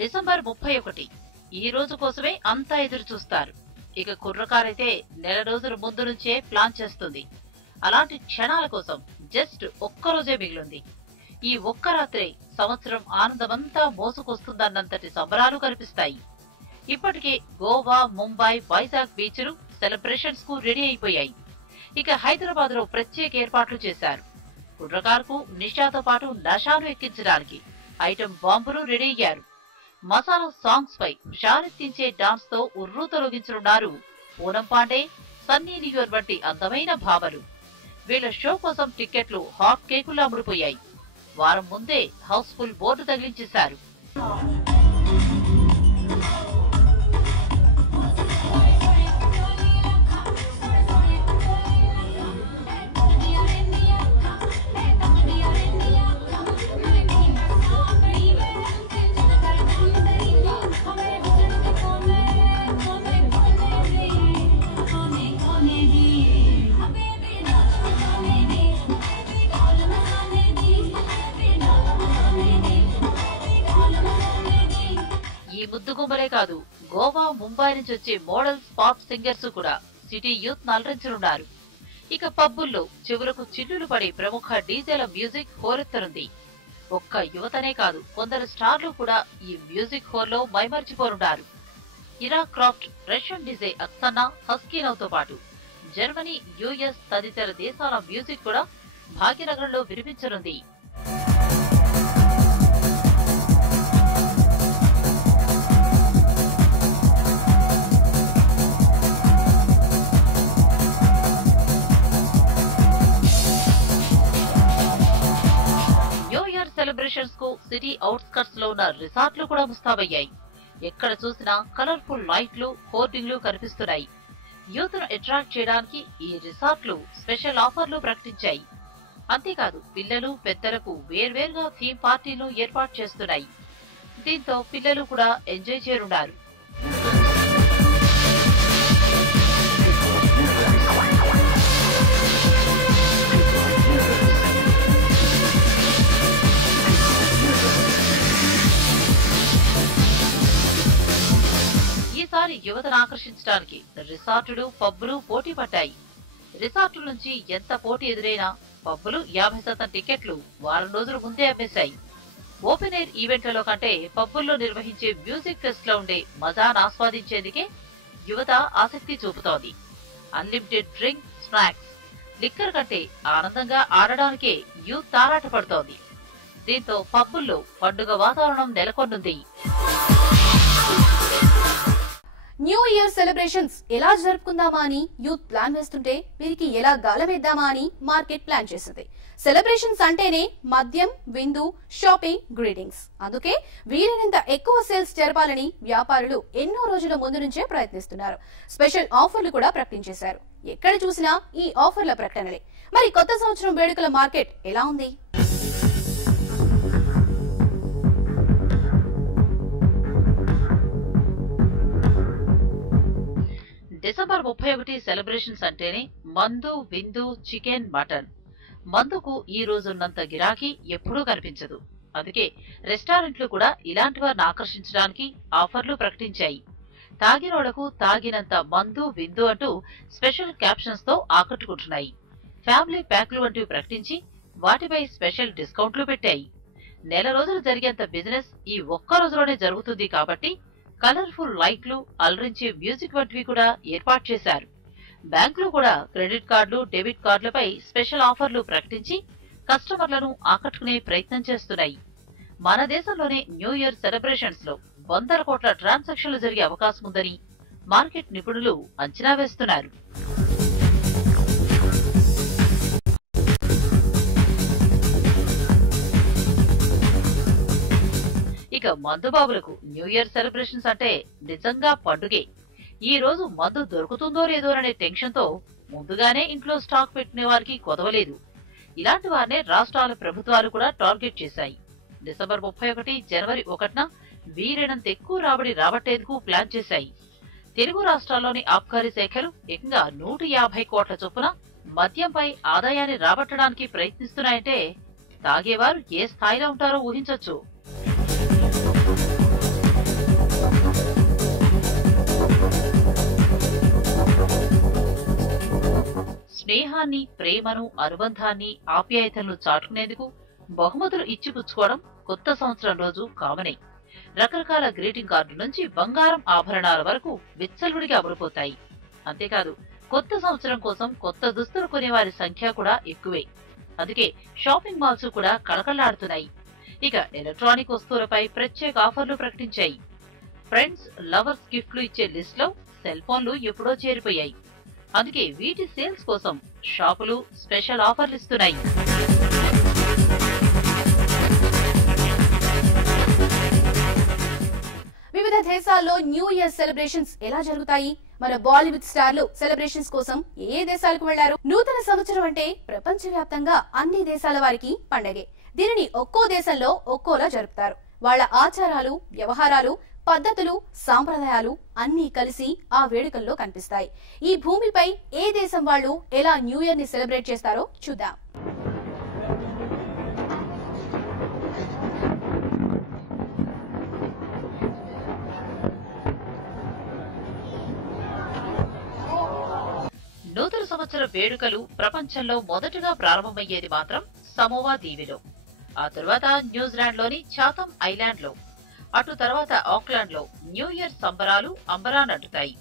December 31 ఈ రోజు కోసమే అంతా ఎదురు చూస్తారు. ఇక కుర్రకారైతే నెల రోజుల ముందు నుంచే ప్లాన్ చేస్తుంది. అలాంటి క్షణాల కోసం జస్ట్ ఒక్కరోజే మిగిలింది. ఈ ఒక్క రాత్రే సంవత్సరం ఆనందమంతా మోసుకొస్తుందన్నంతటి సంబరాలు కనిపిస్తాయి. ఇప్పటికే గోవా, ముంబై, వైజాగ్ బీచ్లు సెలబ్రేషన్స్ కు రెడీ అయిపోయాయి. ఇక హైదరాబాద్ లో ప్రత్యేక ఏర్పాట్లు చేశారు. కుర్రకారుకు నిషాతో పాటు నషాను ఎక్కించడానికి ఐటెం బాంబులు రెడీ అయ్యారు. మసాలా సాంగ్స్ పై షారెత్తించే డాన్స్ తో ఉర్రూ తొలగించనున్నారు పూనం పాండే, సన్నీ లియోన్ వంటి అందమైన భామలు. వీళ్ల షో కోసం టిక్కెట్లు హాట్ కేకుల్లా అమ్ముడుపోయాయి. వారం ముందే హౌస్ఫుల్ బోర్డు తగిలించేశారు. ముద్దుగుమ్మలే కాదు, గోవా, ముంబై నుంచి వచ్చే మోడల్స్, పాప్ సింగర్స్ కూడా సిటీ యూత్ నలరించనున్నారు. ఇక పబ్బుల్లో చెవులకు చిల్లులు పడి ప్రముఖ డీజేల మ్యూజిక్ హోరెత్తనుంది. ఒక్క యువతనే కాదు, కొందరు స్టార్లు కూడా ఈ మ్యూజిక్ హోర్లో మైమర్చిపోనున్నారు. Iraq craft, Russian DJ Aksana, హస్కీనౌతో పాటు జర్మనీ, యుఎస్ తదితర దేశాల మ్యూజిక్ కూడా భాగ్యనగరంలో వినిపించనుంది. సెలబ్రేషన్స్ కు సిటీ అవుట్స్కట్స్ లో ఉన్న రిసార్ట్లు కూడా ముస్తాబయ్యాయి. ఎక్కడ చూసినా కలర్ఫుల్ లైట్లు, హోర్డింగ్లు కనిపిస్తున్నాయి. యూత్ ను అట్రాక్ట్ చేయడానికి ఈ రిసార్ట్లు స్పెషల్ ఆఫర్లు ప్రకటించాయి. అంతేకాదు, పిల్లలు, పెద్దలకు వేర్వేరుగా థీమ్ పార్టీలు ఏర్పాటు చేస్తున్నాయి. దీంతో పిల్లలు కూడా ఎంజాయ్ చేయనున్నారు. ఈసారి యువతను ఆకర్షించడానికి రిసార్టులు, పబ్బులు పోటీ పడ్డాయి. రిసార్టుల నుంచి ఎంత పోటీ ఎదురైనా పబ్బులు 50% టికెట్లు వారం రోజుల ముందే అమ్మేశాయి. ఓపెన్ ఎయిర్ ఈవెంట్లలో కంటే పబ్బుల్లో నిర్వహించే మ్యూజిక్ ఫెస్ట్ లో ఉండే మజాను ఆస్వాదించేందుకే యువత ఆసక్తి చూపుతోంది. అన్లిమిటెడ్ డ్రింక్, స్నాక్స్, లిక్కర్ కంటే ఆనందంగా ఆడడానికే యూత్ తారాట పడుతోంది. దీంతో పబ్బుల్లో పండుగ వాతావరణం నెలకొంది. న్యూ ఇయర్ సెలబ్రేషన్స్ ఎలా జరుపుకుందామా అని యూత్ ప్లాన్ వేస్తుంటే వీరికి ఎలా గాలమేద్దామా అని మార్కెట్ ప్లాన్ చేసింది. సెలబ్రేషన్స్ అంటేనే మద్యం, విందు, షాపింగ్, గ్రీటింగ్స్. అందుకే వీలైనంత ఎక్కువ సేల్స్ జరపాలని వ్యాపారులు ఎన్నో రోజుల ముందు నుంచే ప్రయత్నిస్తున్నారు. స్పెషల్ ఆఫర్లు కూడా ప్రకటించేశారు. ఎక్కడ చూసినా ఈ ఆఫర్ల ప్రకటనలే. మరి కొత్త సంవత్సరం వేడుకల మార్కెట్ ఎలా ఉంది? డిసెంబర్ 31 సెలబ్రేషన్స్ అంటేనే మందు, విందు, చికెన్, మటన్. మందుకు ఈ రోజున్నంత గిరాకీ ఎప్పుడూ కనిపించదు. అందుకే రెస్టారెంట్లు కూడా ఇలాంటి వారిని ఆకర్షించడానికి ఆఫర్లు ప్రకటించాయి. తాగినోళ్లకు తాగినంత మందు, విందు అంటూ స్పెషల్ క్యాప్షన్స్ తో ఆకట్టుకుంటున్నాయి. ఫ్యామిలీ ప్యాక్లు వంటివి ప్రకటించి వాటిపై స్పెషల్ డిస్కౌంట్లు పెట్టాయి. నెల రోజులు జరిగేంత బిజినెస్ ఈ ఒక్క రోజులోనే జరుగుతుంది కాబట్టి కలర్ఫుల్ లైట్లు, అలరించే మ్యూజిక్ వంటివి కూడా ఏర్పాటు చేశారు. బ్యాంకులు కూడా క్రెడిట్ కార్డులు, డెబిట్ కార్డులపై స్పెషల్ ఆఫర్లు ప్రకటించి కస్టమర్లను ఆకట్టుకునే ప్రయత్నం చేస్తున్నాయి. మన దేశంలోనే న్యూ ఇయర్ సెలబ్రేషన్స్ లో వందల కోట్ల ట్రాన్సాక్షన్లు జరిగే అవకాశం ఉందని మార్కెట్ నిపుణులు అంచనా వేస్తున్నారు. ఇక మందుబాబులకు న్యూ ఇయర్ సెలబ్రేషన్స్ అంటే నిజంగా పండుగే. ఈ రోజు మందు దొరుకుతుందో లేదోననే టెన్షన్ తో ముందుగానే ఇంట్లో స్టాక్ పెట్టిన వారికి కొదవలేదు. ఇలాంటి వారినే రాష్ట్రాల ప్రభుత్వాలు కూడా టార్గెట్ చేశాయి. డిసెంబర్ 31, జనవరి 1న వీలైనంత ఎక్కువ రాబడి రాబట్టేందుకు ప్లాన్ చేశాయి. తెలుగు రాష్ట్రాల్లోని ఆబ్కారీ శాఖలు ఏకంగా 150 కోట్ల చొప్పున మద్యంపై ఆదాయాన్ని రాబట్టడానికి ప్రయత్నిస్తున్నాయంటే తాగేవారు ఏ స్థాయిలో ఉంటారో ఊహించొచ్చు. స్నేహాన్ని, ప్రేమను, అనుబంధాన్ని, ఆప్యాయతలను చాటుకునేందుకు బహుమతులు ఇచ్చిపుచ్చుకోవడం కొత్త సంవత్సరం రోజు కామనే. రకరకాల గ్రీటింగ్ కార్డుల నుంచి బంగారం ఆభరణాల వరకు విచ్చలవిడిగా అమరిపోతాయి. అంతేకాదు కొత్త సంవత్సరం కోసం కొత్త దుస్తులు కొనేవారి సంఖ్య కూడా ఎక్కువే. అందుకే షాపింగ్ మాల్స్ కూడా కళకళలాడుతున్నాయి. ఇక ఎలక్ట్రానిక్ వస్తువులపై ప్రత్యేక ఆఫర్లు ప్రకటించాయి. ఫ్రెండ్స్, లవర్స్ గిఫ్ట్లు ఇచ్చే లిస్ట్ లో సెల్ ఫోన్లు ఎప్పుడో చేరిపోయాయి. అందుకే వీటి సేల్స్ కోసం షాపులు స్పెషల్ ఆఫర్లు ఇస్తున్నాయి. వివిధ దేశాల్లో న్యూ ఇయర్ సెలబ్రేషన్స్ ఎలా జరుగుతాయి? మన బాలీవుడ్ స్టార్లు సెలబ్రేషన్స్ కోసం ఏ దేశాలకు వెళ్లారు? నూతన సంవత్సరం అంటే ప్రపంచవ్యాప్తంగా అన్ని దేశాల వారికి పండగే. దీనిని ఒక్కో దేశంలో ఒక్కోలా జరుపుతారు. వాళ్ళ ఆచారాలు, వ్యవహారాలు, పద్ధతులు, సాంప్రదాయాలు అన్నీ కలిసి ఆ వేడుకల్లో కనిపిస్తాయి. ఈ భూమిపై ఏ దేశం వాళ్ళు ఎలా న్యూ ఇయర్ ని సెలబ్రేట్ చేస్తారో చూద్దాం. నూతన సంవత్సర వేడుకలు ప్రపంచంలో మొదటగా ప్రారంభమయ్యేది మాత్రం సమోవా దీవిలో, ఆ తరువాత న్యూజిలాండ్ లోని చాథమ్ ఐలాండ్ లో, అటు తర్వాత ఆక్లాండ్ లో న్యూ ఇయర్ సంబరాలు అంబరానంటుతాయి.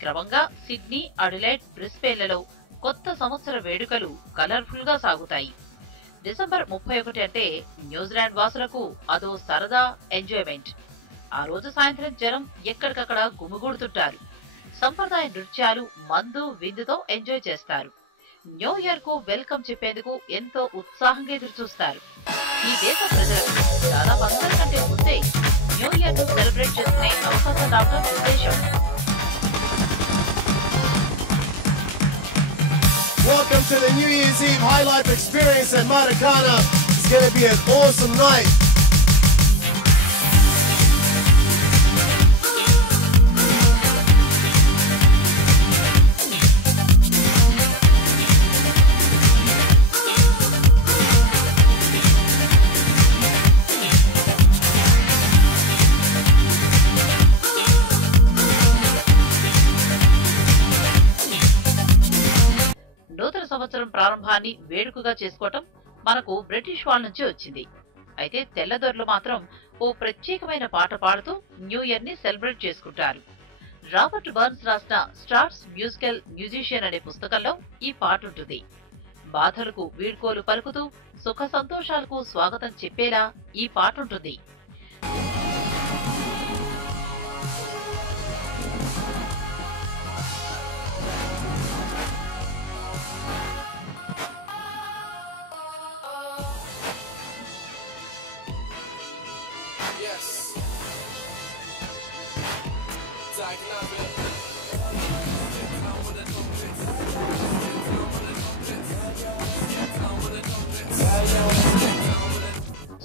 క్రమంగా సిడ్నీ, అడిలైడ్, బ్రిస్బేన్లలో కొత్త సంవత్సర వేడుకలు కలర్ఫుల్ గా సాగుతాయి. డిసెంబర్ 31 అంటే న్యూజిలాండ్ వాసులకు అదో సరదా, ఎంజాయ్మెంట్. ఆ రోజు సాయంత్రం జనం ఎక్కడికక్కడ గుమిగూడుతుంటారు. సంప్రదాయ నృత్యాలు, మందు, విందుతో ఎంజాయ్ చేస్తారు. న్యూ ఇయర్ కు వెల్కమ్ చెప్పేందుకు ఎంతో ఉత్సాహంగా ఎదురుచూస్తారు. ఈ దేశ ప్రజలకు దాదాపు అందరికంటే ముందే న్యూ ఇయర్ ను సెలబ్రేట్ చేసుకునే అవకాశం రావడం విశేషం. Welcome to the New Year's Eve High Life experience at Maracana. It's going to be an awesome night. నూతన సంవత్సరం ప్రారంభాన్ని వేడుకగా చేసుకోవటం మనకు బ్రిటిష్ వాళ్ళ నుంచి వచ్చింది. అయితే తెల్లదొరలు మాత్రం ఓ ప్రత్యేకమైన పాట పాడుతూ న్యూ ఇయర్ ని సెలబ్రేట్ చేసుకుంటారు. రాబర్ట్ బర్న్స్ రాసిన స్టార్స్ మ్యూజికల్ మ్యూజిషియన్ అనే పుస్తకంలో ఈ పాట ఉంటుంది. బాధలకు వీడ్కోలు పలుకుతూ సుఖ సంతోషాలకు స్వాగతం చెప్పేలా ఈ పాట ఉంటుంది.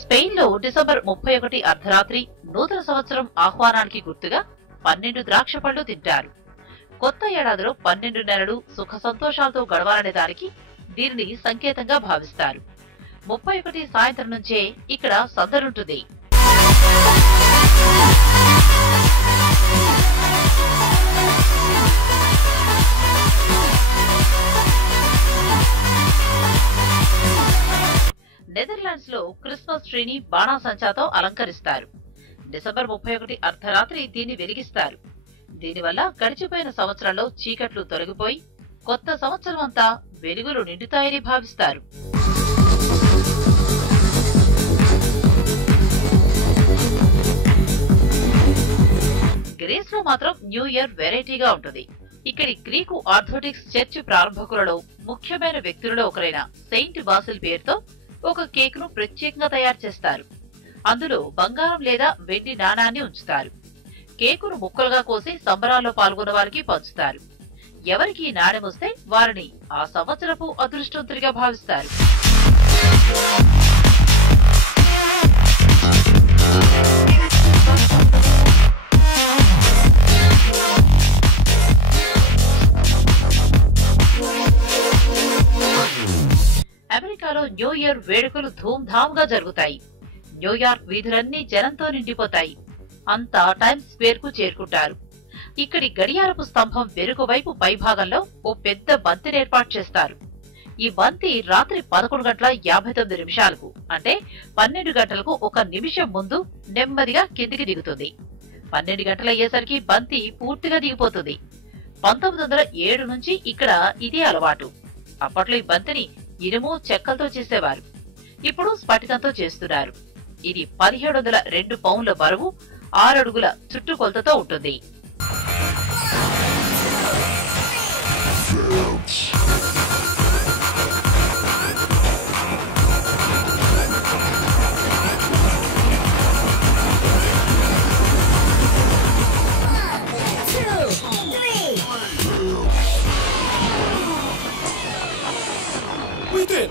స్పెయిన్ లో డిసెంబర్ 31 అర్ధరాత్రి నూతన సంవత్సరం ఆహ్వానానికి గుర్తుగా 12 ద్రాక్ష పళ్లు తింటారు. కొత్త ఏడాదిలో 12 నెలలు సుఖ సంతోషాలతో గడవాలనే దానికి దీనిని సంకేతంగా భావిస్తారు. 31 సాయంత్రం నుంచే ఇక్కడ సందడుంటుంది. నెదర్లాండ్స్ లో క్రిస్మస్ ట్రీని బాణాసంచాతో అలంకరిస్తారు. డిసెంబర్ 31 అర్ధరాత్రి దీన్ని వెలిగిస్తారు. దీనివల్ల గడిచిపోయిన సంవత్సరంలో చీకట్లు తొలగిపోయి కొత్త సంవత్సరం అంతా వెలుగులు నిండుతాయని భావిస్తారు. గ్రీస్ లో మాత్రం న్యూ ఇయర్ వెరైటీగా ఉంటుంది. ఇక్కడి గ్రీకు ఆర్థోడాక్స్ చర్చ్ ప్రారంభకులలో ముఖ్యమైన వ్యక్తులలో ఒకరైన సెయింట్ బాసిల్ పేరుతో ఒక కేక్ ను ప్రత్యేకంగా తయారు చేస్తారు. అందులో బంగారం లేదా వెండి నాణాన్ని ఉంచుతారు. కేకును ముక్కలుగా కోసి సంబరాల్లో పాల్గొన్న వారికి పంచుతారు. ఎవరికి నాణెం వస్తే వారిని ఆ సంవత్సరపు అదృష్టవంతుడిగా భావిస్తారు. అమెరికాలో న్యూ ఇయర్ వేడుకలు ధూమ్ధామ్గా జరుగుతాయి. న్యూయార్క్ వీధులన్నీ జనంతో నిండిపోతాయి. అంతా టైమ్స్ స్క్వేర్ కు చేరుకుంటారు. ఇక్కడి గడియారపు స్తంభం వెనుక వైపు పైభాగంలో ఓ పెద్ద బంతిని ఏర్పాటు చేస్తారు. ఈ బంతి రాత్రి 11:59 అంటే 12 గంటలకు 1 నిమిషం ముందు నెమ్మదిగా కిందికి దిగుతుంది. 12 గంటలయ్యేసరికి బంతి పూర్తిగా దిగిపోతుంది. 1907 నుంచి ఇక్కడ ఇదే అలవాటు. అప్పట్లో ఈ బంతిని ఇనుము చెక్కలతో చేసేవారు. ఇప్పుడు స్ఫటికంతో చేస్తున్నారు. ఇది 1702 పౌండ్ల బరువు, 6 అడుగుల చుట్టుకొలతతో ఉంటుంది. We did.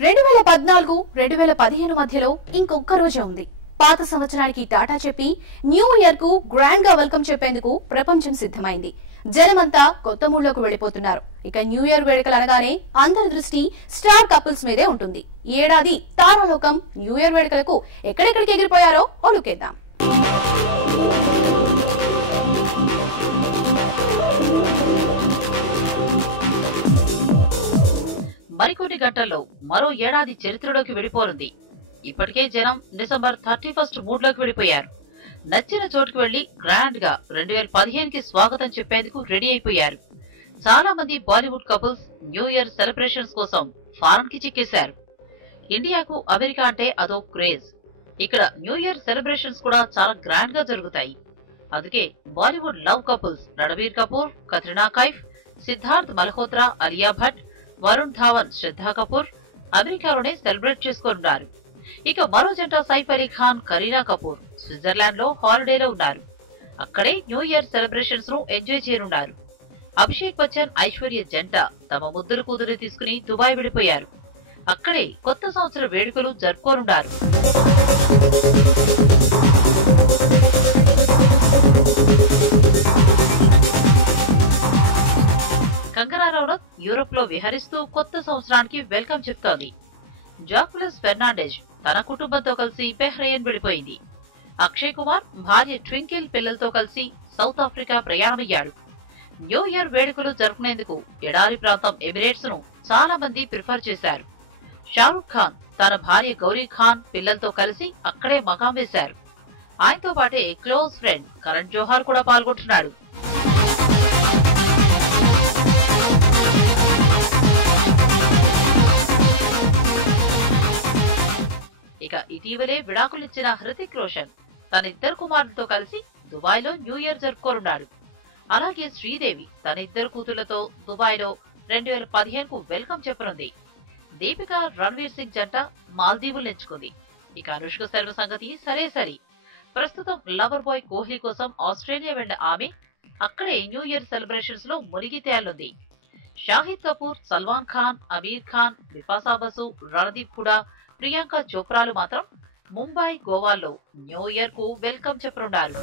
2014-2015 మధ్యలో ఇంకొక రోజే ఉంది. పాత సంవత్సరానికి టాటా చెప్పి న్యూ ఇయర్ కు గ్రాండ్ గా వెల్కమ్ చెప్పేందుకు ప్రపంచం సిద్ధమైంది. జనమంతా కొత్త మూడ్లోకి వెళ్లిపోతున్నారు. ఇక న్యూ ఇయర్ వేడుకలు అనగానే అందరి దృష్టి స్టార్ కపుల్స్ మీదే ఉంటుంది. ఈ ఏడాది తారాలోకం న్యూ ఇయర్ వేడుకలకు ఎక్కడెక్కడికి ఎగిరిపోయారో ఒలుకేద్దాం. మరికొన్ని గంటల్లో మరో ఏడాది చరిత్రలోకి వెళ్లిపోనుంది. ఇప్పటికే జనం డిసెంబర్ 31 మూడ్లోకి వెళ్లిపోయారు. నచ్చిన చోటుకు వెళ్లి గ్రాండ్ గా 2015కి స్వాగతం చెప్పేందుకు రెడీ అయిపోయారు. చాలా మంది Bollywood couples new year celebrations కోసం ఫారెన్ కి చిక్కేశారు. ఇండియాకు అమెరికా అంటే అదో క్రేజ్. ఇక్కడ న్యూ ఇయర్ సెలబ్రేషన్స్ కూడా చాలా గ్రాండ్ గా జరుగుతాయి. అందుకే బాలీవుడ్ లవ్ కపుల్స్ రణబీర్ కపూర్, కత్రినా కైఫ్, సిద్ధార్థ్ మల్హోత్రా, అలియా భట్, వరుణ్ ధావన్, శ్రద్ధా కపూర్ అమెరికాలోనే సెలబ్రేట్ చేసుకోనున్నారు. ఇక మరో జంట సైఫ్ అలీ ఖాన్, కరీనా కపూర్ స్విట్జర్లాండ్ లో హాలిడేలో ఉన్నారు. అక్కడే న్యూ ఇయర్ సెలబ్రేషన్స్ ను ఎంజాయ్ చేయనున్నారు. అభిషేక్ బచ్చన్, ఐశ్వర్య జంట తమ ముద్దుల కూతురు తీసుకుని దుబాయ్ వెళ్లిపోయారు. అక్కడే కొత్త సంవత్సర వేడుకలు జరుపుకోనున్నారు. కంగనా రనౌత్ యూరోప్ లో విహరిస్తూ కొత్త సంవత్సరానికి వెల్కమ్ చెప్తోంది. జాక్వెలిస్ ఫెర్నాండెజ్ తన కుటుంబంతో కలిసి బహ్రెయిన్ వెళ్లిపోయింది. అక్షయ్ కుమార్ భార్య ట్వింకిల్ పిల్లలతో కలిసి సౌత్ ఆఫ్రికా ప్రయాణమయ్యాడు. న్యూ ఇయర్ వేడుకలు జరుపుకునేందుకు ఎడారి ప్రాంతం ఎమిరేట్స్ ను చాలా మంది ప్రిఫర్ చేశారు. షారుఖ్ ఖాన్ తన భార్య గౌరీ ఖాన్ పిల్లలతో కలిసి అక్కడే మకాం వేశారు. ఆయనతో పాటే క్లోజ్ ఫ్రెండ్ కరణ్ జోహార్ కూడా పాల్గొంటున్నాడు. ఇక ఇటీవలే విడాకులిచ్చిన హృతిక్ రోషన్ తన 2 కుమారులతో కలిసి దుబాయ్ లో న్యూ ఇయర్ జరుపుకోనున్నాడు. అలాగే శ్రీదేవి తన 2 కూతుళ్లతో దుబాయ్ లో 2015కు వెల్కమ్ చెప్పనుంది. దీపిక, రణ్వీర్ సింగ్ జంట మాల్దీవులు ఎంచుకుంది. ఇక అనుష్క శర్మ సంగతి సరే సరి. ప్రస్తుతం లవర్ బాయ్ కోహ్లీ కోసం ఆస్ట్రేలియా వెళ్లిన ఆమె అక్కడే న్యూ ఇయర్ సెలబ్రేషన్స్ లో మునిగి తేలుంది. షాహిద్ కపూర్, సల్మాన్ ఖాన్, అమీర్ ఖాన్, బిపాసా బసు, రణదీప్ హుడా, ప్రియాంక చోప్రాలు మాత్రం ముంబై, గోవాలో న్యూ ఇయర్ కు వెల్కమ్ చెప్పనున్నారు.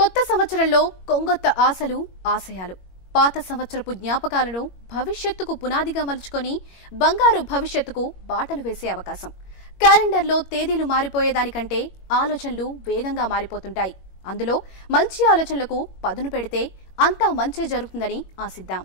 కొత్త సంవత్సరంలో కొంగొత్త ఆశలు, ఆశయాలు, పాత సంవత్సరపు జ్ఞాపకాలను భవిష్యత్తుకు పునాదిగా మలుచుకొని బంగారు భవిష్యత్తుకు బాటలు వేసే అవకాశం. క్యాలెండర్లో తేదీలు మారిపోయేదానికంటే ఆలోచనలు వేగంగా మారిపోతుంటాయి. అందులో మంచి ఆలోచనలకు పదును పెడితే అంతా మంచి జరుగుతుందని ఆశిద్దాం.